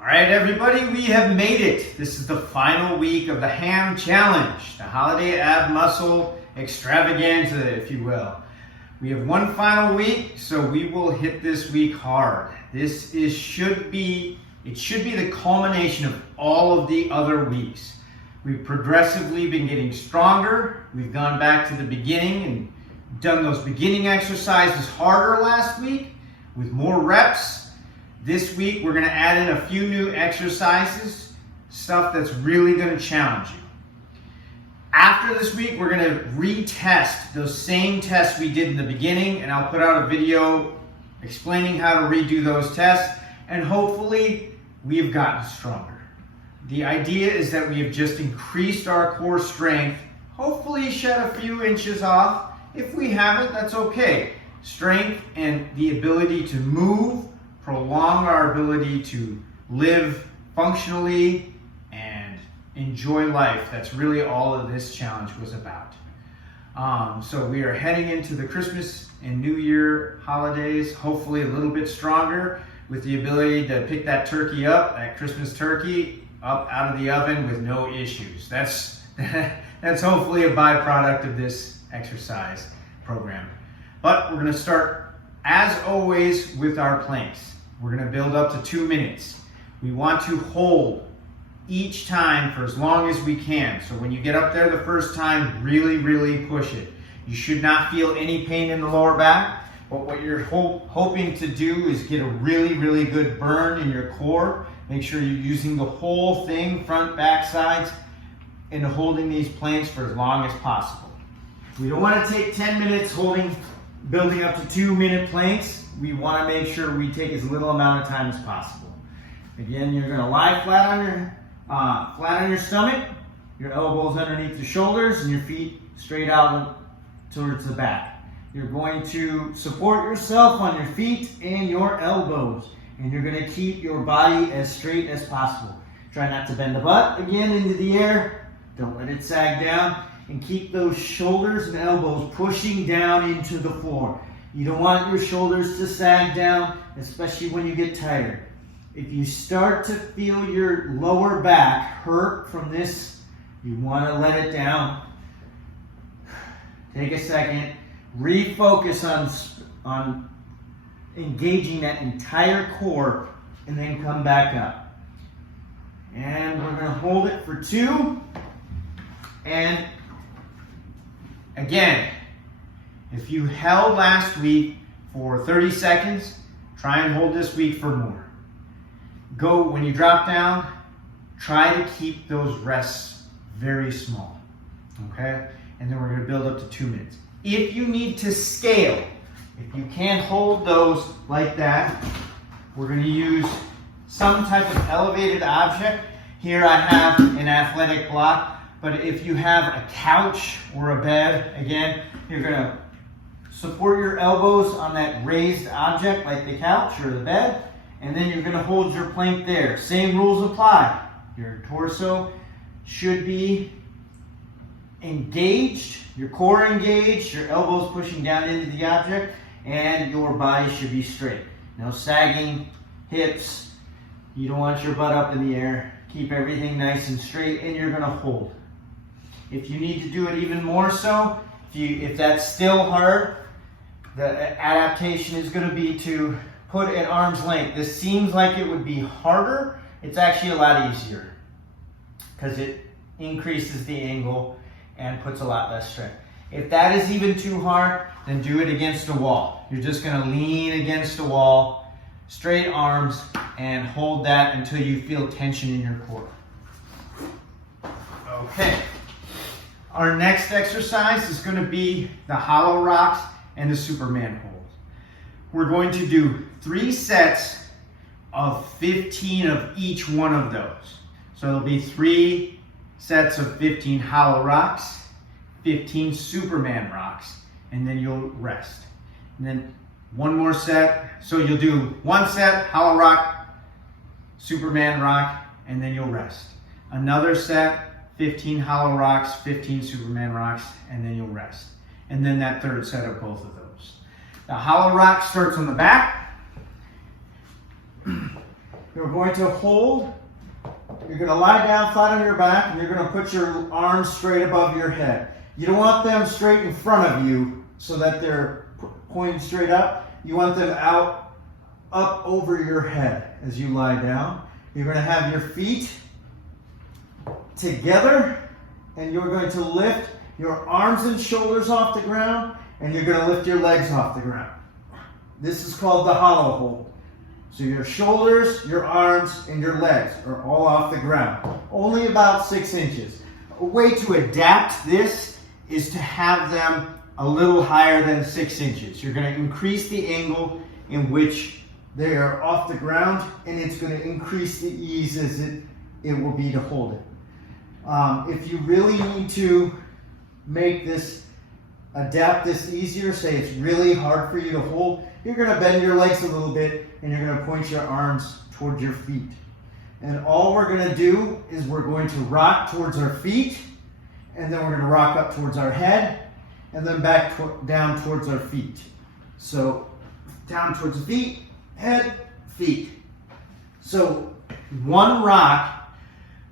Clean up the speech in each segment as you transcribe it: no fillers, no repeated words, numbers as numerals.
All right, everybody, we have made it. This is the final week of the H.A.M challenge, the holiday ab muscle extravaganza, if you will. We have one final week, so we will hit this week hard. Should be the culmination of all of the other weeks. We've progressively been getting stronger. We've gone back to the beginning and done those beginning exercises harder last week with more reps. This week, we're going to add in a few new exercises, stuff that's really going to challenge you. After this week, we're going to retest those same tests we did in the beginning, and I'll put out a video explaining how to redo those tests, and hopefully, we have gotten stronger. The idea is that we have just increased our core strength, hopefully shed a few inches off. If we haven't, that's okay. Strength and the ability to move, prolong our ability to live functionally and enjoy life. That's really all of this challenge was about. So we are heading into the Christmas and New Year holidays, hopefully a little bit stronger with the ability to pick that turkey up, that Christmas turkey, up out of the oven with no issues. That's hopefully a byproduct of this exercise program. But we're going to start, as always, with our planks. We're going to build up to 2 minutes. We want to hold each time for as long as we can. So when you get up there the first time, really push it. You should not feel any pain in the lower back, but what you're hoping to do is get a really good burn in your core. Make sure you're using the whole thing, front, back, sides, and holding these planks for as long as possible. We don't want to take 10 minutes building up to 2 minute planks. We want to make sure we take as little amount of time as possible. Again, you're going to lie flat on your stomach, your elbows underneath your shoulders, and your feet straight out towards the back. You're going to support yourself on your feet and your elbows, and you're going to keep your body as straight as possible. Try not to bend the butt again into the air. Don't let it sag down, and keep those shoulders and elbows pushing down into the floor. You don't want your shoulders to sag down, especially when you get tired. If you start to feel your lower back hurt from this, you want to let it down. Take a second, refocus on engaging that entire core, and then come back up. And we're going to hold it for 2. And again, if you held last week for 30 seconds, try and hold this week for more. When you drop down, try to keep those rests very small, okay? And then we're going to build up to 2 minutes. If you need to scale, if you can't hold those like that, we're going to use some type of elevated object. Here I have an athletic block, but if you have a couch or a bed, again, you're going to support your elbows on that raised object like the couch or the bed, and then you're going to hold your plank there. Same rules apply. Your torso should be engaged, your core engaged, your elbows pushing down into the object, and your body should be straight. No sagging hips. You don't want your butt up in the air. Keep everything nice and straight, and you're going to hold. If you need to do it even more so, if that's still hard, the adaptation is going to be to put at arm's length. This seems like it would be harder. It's actually a lot easier because it increases the angle and puts a lot less strength. If that is even too hard, then do it against a wall. You're just going to lean against a wall, straight arms, and hold that until you feel tension in your core. Okay. Our next exercise is going to be the hollow rocks and the Superman hold. We're going to do 3 sets of 15 of each one of those. So it'll be 3 sets of 15 hollow rocks, 15 Superman rocks, and then you'll rest. And then one more set. So you'll do 1 set, hollow rock, Superman rock, and then you'll rest. Another set, 15 hollow rocks, 15 Superman rocks, and then you'll rest. And then that third set of both of those. The hollow rock starts on the back. you're going to hold. You're going to lie down flat on your back, and you're going to put your arms straight above your head. You don't want them straight in front of you so that they're pointing straight up. You want them out, up over your head as you lie down. You're going to have your feet together, and you're going to lift your arms and shoulders off the ground, and you're going to lift your legs off the ground. This is called the hollow hold. So your shoulders, your arms, and your legs are all off the ground. Only about 6 inches. A way to adapt this is to have them a little higher than 6 inches. You're going to increase the angle in which they are off the ground, and it's going to increase the ease as it will be to hold it. If you really need to make this, adapt this easier, say it's really hard for you to hold, you're going to bend your legs a little bit, and you're going to point your arms toward your feet. And all we're going to do is we're going to rock towards our feet, and then we're going to rock up towards our head, and then back down towards our feet. So down towards the feet, head, feet. So one rock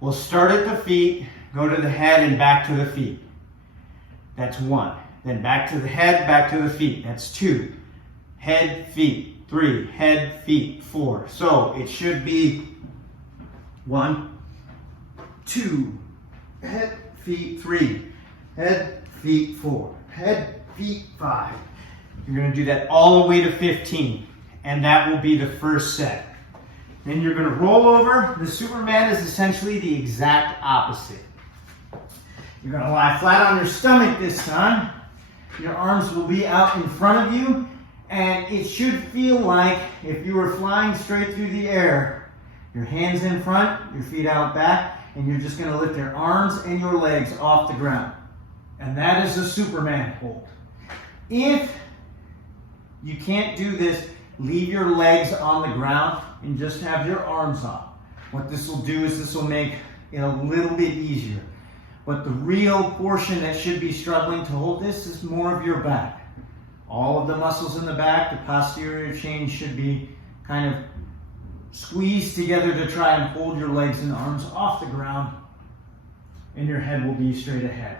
will start at the feet, go to the head, and back to the feet. That's 1. Then back to the head, back to the feet. That's 2. Head, feet. 3. Head, feet. 4. So it should be 1, 2, head, feet. 3. Head, feet. 4. Head, feet. 5. You're going to do that all the way to 15. And that will be the first set. Then you're going to roll over. The Superman is essentially the exact opposite. You're going to lie flat on your stomach this time. Your arms will be out in front of you, and it should feel like if you were flying straight through the air. Your hands in front, your feet out back, and you're just going to lift your arms and your legs off the ground. And that is a Superman hold. If you can't do this, leave your legs on the ground and just have your arms up. What this will do is this will make it a little bit easier. But the real portion that should be struggling to hold this is more of your back. All of the muscles in the back, the posterior chain should be kind of squeezed together to try and hold your legs and arms off the ground, and your head will be straight ahead.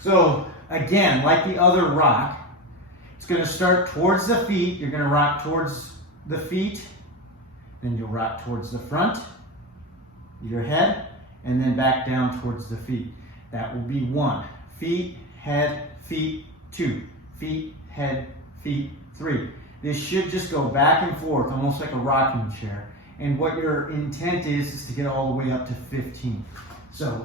So again, like the other rock, it's going to start towards the feet. You're going to rock towards the feet, then you'll rock towards the front, your head, and then back down towards the feet. That will be 1. Feet, head, feet. 2. Feet, head, feet. 3. This should just go back and forth, almost like a rocking chair. And what your intent is to get all the way up to 15. So,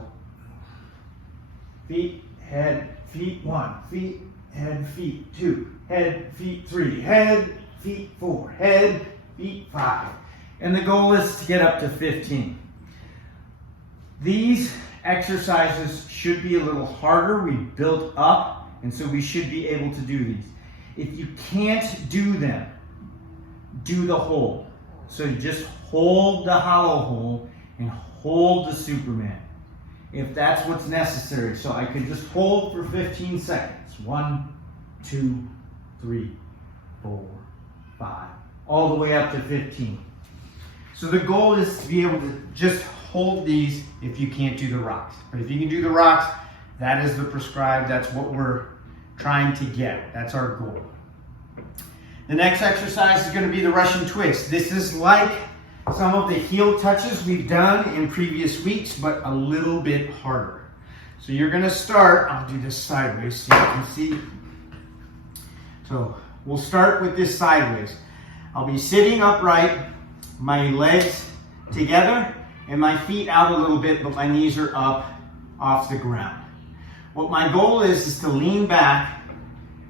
feet, head, feet. 1. Feet, head, feet. 2. Head, feet. 3. Head, feet. 4. Head, feet. 5. And the goal is to get up to 15. These exercises should be a little harder. We built up, and so we should be able to do these. If you can't do them, do the hold. So just hold the hollow hold and hold the Superman, if that's what's necessary. So I could just hold for 15 seconds. 1, 2, 3, 4, 5, all the way up to 15. So the goal is to be able to just hold these if you can't do the rocks. But if you can do the rocks, that is the prescribed, that's what we're trying to get. That's our goal. The next exercise is going to be the Russian twist. This is like some of the heel touches we've done in previous weeks, but a little bit harder. So you're going to start, I'll do this sideways so you can see. So we'll start with this sideways. I'll be sitting upright, my legs together, and my feet out a little bit, but my knees are up off the ground. What my goal is to lean back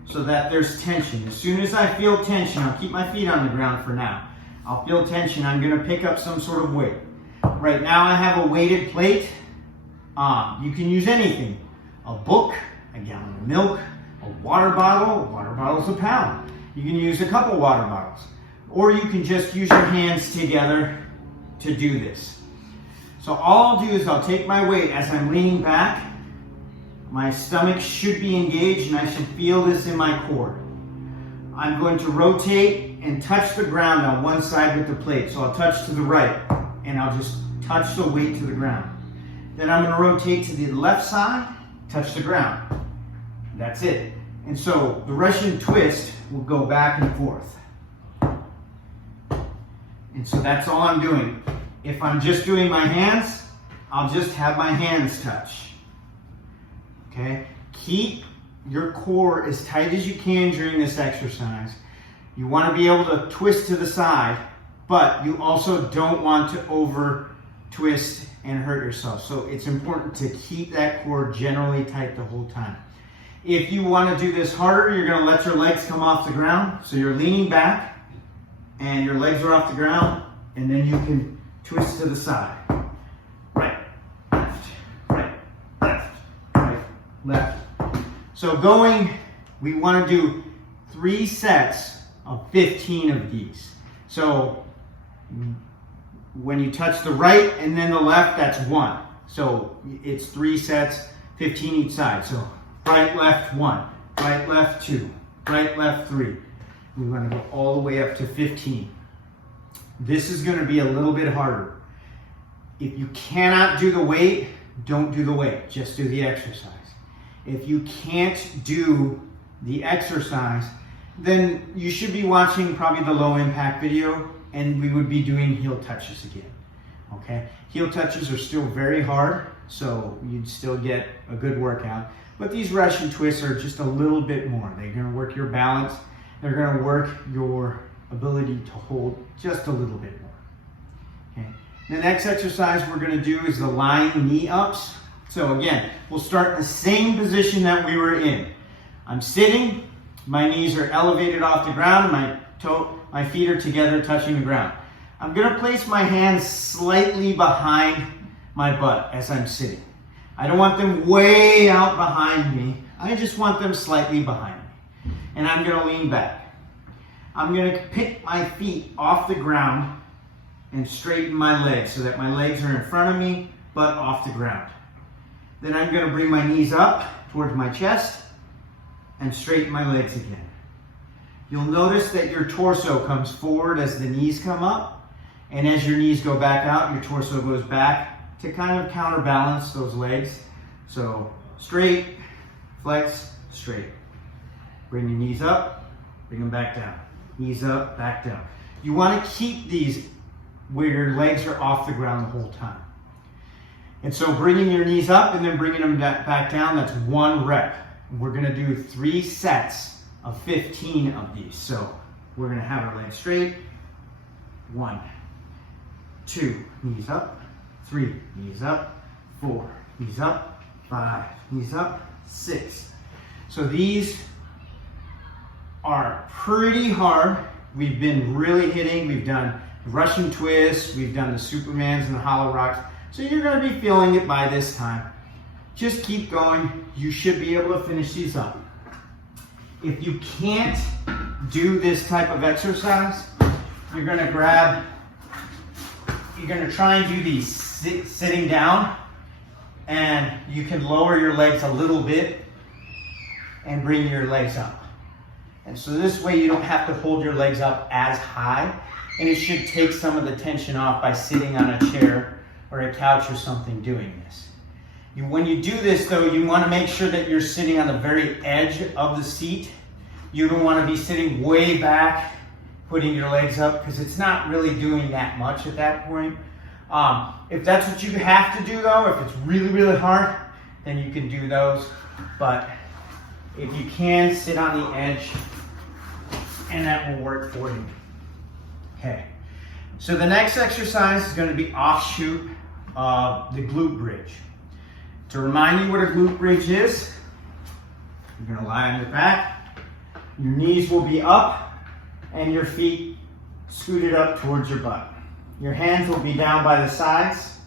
so that there's tension. As soon as I feel tension, I'll keep my feet on the ground for now. I'll feel tension, I'm going to pick up some sort of weight. Right now I have a weighted plate. You can use anything. A book, a gallon of milk, a water bottle's a pound. You can use a couple water bottles. Or you can just use your hands together to do this. So all I'll do is I'll take my weight as I'm leaning back. My stomach should be engaged and I should feel this in my core. I'm going to rotate and touch the ground on one side with the plate. So I'll touch to the right, and I'll just touch the weight to the ground. Then I'm going to rotate to the left side, touch the ground. That's it. And so the Russian twist will go back and forth. And so that's all I'm doing. If I'm just doing my hands, I'll just have my hands touch. Okay? Keep your core as tight as you can during this exercise. You want to be able to twist to the side, but you also don't want to over twist and hurt yourself. So it's important to keep that core generally tight the whole time. If you want to do this harder, you're going to let your legs come off the ground. So you're leaning back and your legs are off the ground, and then you can twist to the side. Right, left, right, left, right, left. So we want to do 3 sets of 15 of these. So when you touch the right and then the left, that's 1. So it's 3 sets, 15 each side. So right, left, 1, right, left, 2, right, left, 3. We want to go all the way up to 15. This is going to be a little bit harder. If you cannot do the weight, don't do the weight. Just do the exercise. If you can't do the exercise, then you should be watching probably the low impact video, and we would be doing heel touches again. Okay? Heel touches are still very hard, so you'd still get a good workout. But these Russian twists are just a little bit more. They're going to work your balance. They're going to work your ability to hold just a little bit more. Okay. The next exercise we're going to do is the lying knee ups. So again, we'll start in the same position that we were in. I'm sitting, my knees are elevated off the ground, my feet are together touching the ground. I'm going to place my hands slightly behind my butt as I'm sitting. I don't want them way out behind me. I just want them slightly behind me. And I'm going to lean back. I'm going to pick my feet off the ground and straighten my legs so that my legs are in front of me but off the ground. Then I'm going to bring my knees up towards my chest and straighten my legs again. You'll notice that your torso comes forward as the knees come up, and as your knees go back out, your torso goes back to kind of counterbalance those legs. So straight, flex, straight. Bring your knees up, bring them back down. Knees up, back down. You want to keep these where your legs are off the ground the whole time. And so bringing your knees up and then bringing them back down, that's 1 rep. We're going to do 3 sets of 15 of these. So we're going to have our legs straight. 1, 2, knees up. 3, knees up. 4, knees up. 5, knees up. 6. So these are pretty hard. We've been really hitting. We've done Russian twists. We've done the Supermans and the hollow rocks. So you're going to be feeling it by this time. Just keep going. You should be able to finish these up. If you can't do this type of exercise, you're going to try and do these sitting down, and you can lower your legs a little bit and bring your legs up. And so this way you don't have to hold your legs up as high, and it should take some of the tension off by sitting on a chair or a couch or something doing this. When you do this though, you want to make sure that you're sitting on the very edge of the seat. You don't want to be sitting way back, putting your legs up, because it's not really doing that much at that point. If that's what you have to do though, if it's really, really hard, then you can do those. But if you can, sit on the edge, and that will work for you. Okay. So the next exercise is going to be offshoot of the glute bridge. To remind you what a glute bridge is, you're going to lie on your back, your knees will be up, and your feet scooted up towards your butt. Your hands will be down by the sides,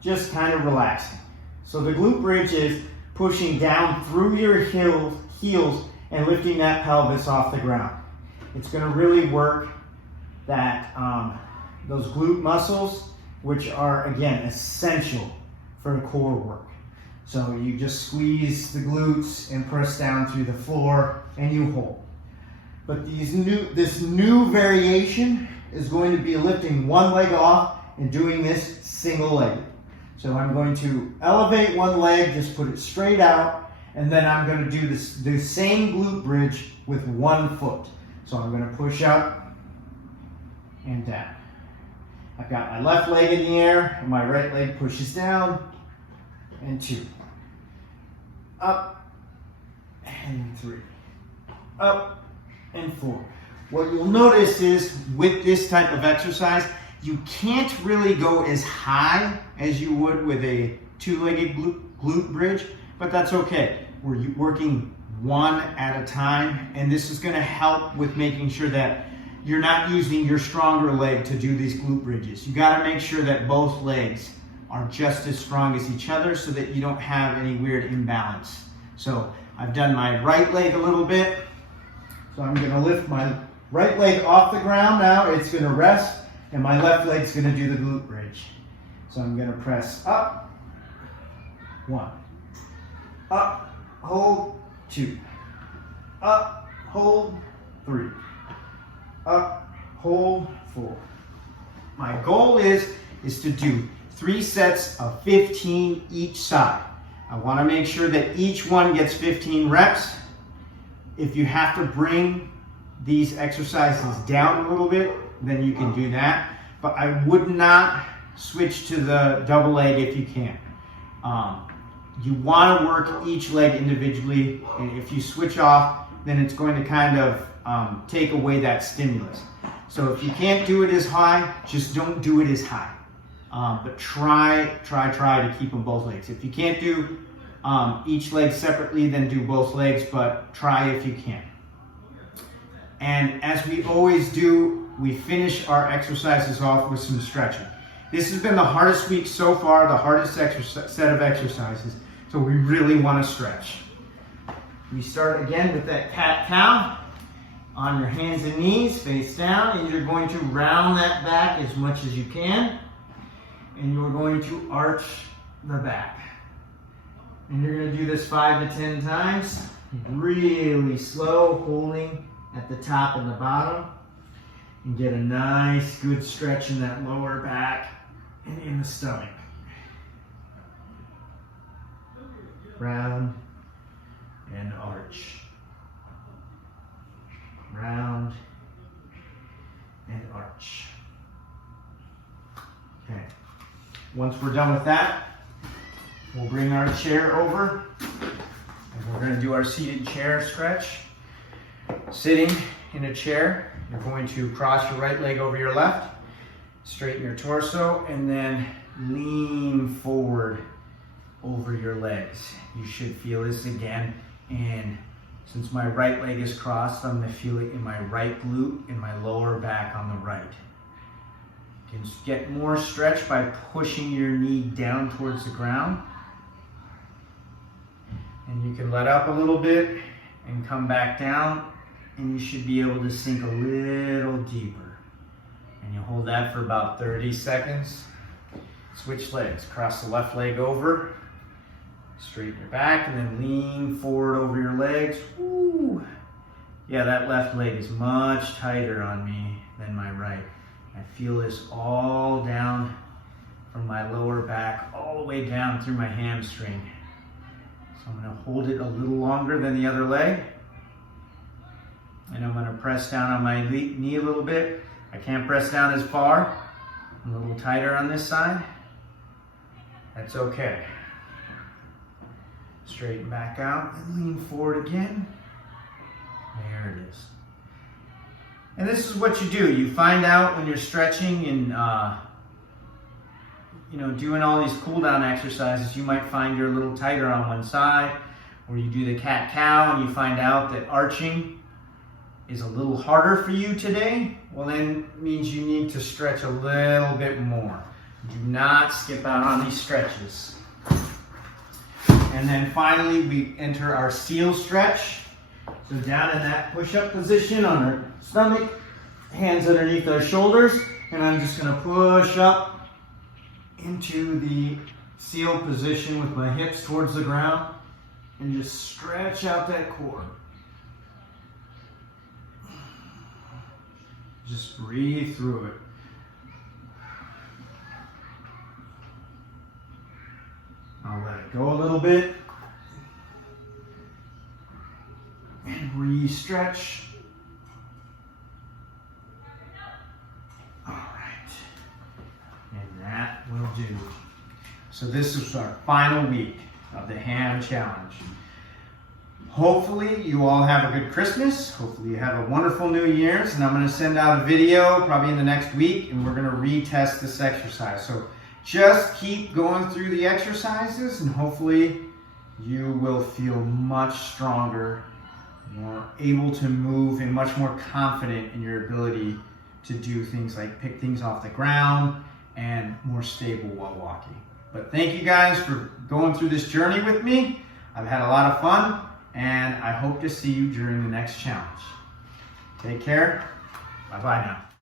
just kind of relaxing. So the glute bridge is pushing down through your heels and lifting that pelvis off the ground. It's going to really work that those glute muscles, which are again essential for core work. So you just squeeze the glutes and press down through the floor and you hold. But this new variation is going to be lifting one leg off and doing this single leg. So I'm going to elevate one leg, just put it straight out, and then I'm going to do the same glute bridge with one foot. So I'm going to push up and down. I've got my left leg in the air, and my right leg pushes down, and 2. Up, and 3. Up, and 4. What you'll notice is, with this type of exercise, you can't really go as high as you would with a 2-legged glute bridge, but that's okay. We're working one at a time, and this is going to help with making sure that you're not using your stronger leg to do these glute bridges. You got to make sure that both legs are just as strong as each other so that you don't have any weird imbalance. So I've done my right leg a little bit, so I'm going to lift my right leg off the ground now. It's going to rest, and my left leg's going to do the glute bridge. So I'm going to press up, 1, up, hold, 2, up, hold, 3, up, hold, 4. My goal is to do 3 sets of 15 each side. I want to make sure that each one gets 15 reps. If you have to bring these exercises down a little bit, then you can do that. But I would not switch to the double leg if you can. You want to work each leg individually, and if you switch off, then it's going to kind of take away that stimulus. So if you can't do it as high, just don't do it as high. But try to keep them both legs. If you can't do each leg separately, then do both legs, but try if you can. And as we always do, we finish our exercises off with some stretching. This has been the hardest week so far, the hardest set of exercises, so we really want to stretch. We start again with that cat-cow on your hands and knees, face down, and you're going to round that back as much as you can, and you're going to arch the back. And you're going to do this 5 to 10 times, really slow, holding at the top and the bottom, and get a nice good stretch in that lower back and in the stomach. Round and arch. Round and arch. Okay. Once we're done with that, we'll bring our chair over, and we're going to do our seated chair stretch. Sitting in a chair, you're going to cross your right leg over your left, straighten your torso, and then lean forward over your legs. You should feel this again, and since my right leg is crossed, I'm going to feel it in my right glute and my lower back on the right. You can get more stretch by pushing your knee down towards the ground. And you can let up a little bit and come back down, and you should be able to sink a little deeper. And you hold that for about 30 seconds. Switch legs. Cross the left leg over, straighten your back, and then lean forward over your legs. Woo. Yeah, that left leg is much tighter on me than my right. I feel this all down from my lower back, all the way down through my hamstring. So I'm going to hold it a little longer than the other leg. And I'm going to press down on my knee a little bit. I can't press down as far. I'm a little tighter on this side. That's okay. Straighten back out and lean forward again. There it is. And this is what you do. You find out when you're stretching and doing all these cool down exercises, you might find you're a little tighter on one side, or you do the cat-cow and you find out that arching is a little harder for you today. Well, then it means you need to stretch a little bit more. Do not skip out on these stretches. And then finally, we enter our seal stretch. So down in that push-up position on our stomach, hands underneath our shoulders, and I'm just going to push up into the seal position with my hips towards the ground and just stretch out that core. Just breathe through it. I'll let it go a little bit. And re-stretch. All right. And that will do. So this is our final week of the H.A.M challenge. Hopefully you all have a good Christmas. Hopefully you have a wonderful New Year's. And I'm going to send out a video probably in the next week, and we're going to retest this exercise. So just keep going through the exercises, and hopefully you will feel much stronger, more able to move, and much more confident in your ability to do things like pick things off the ground and more stable while walking. But thank you guys for going through this journey with me. I've had a lot of fun, and I hope to see you during the next challenge. Take care. Bye-bye now.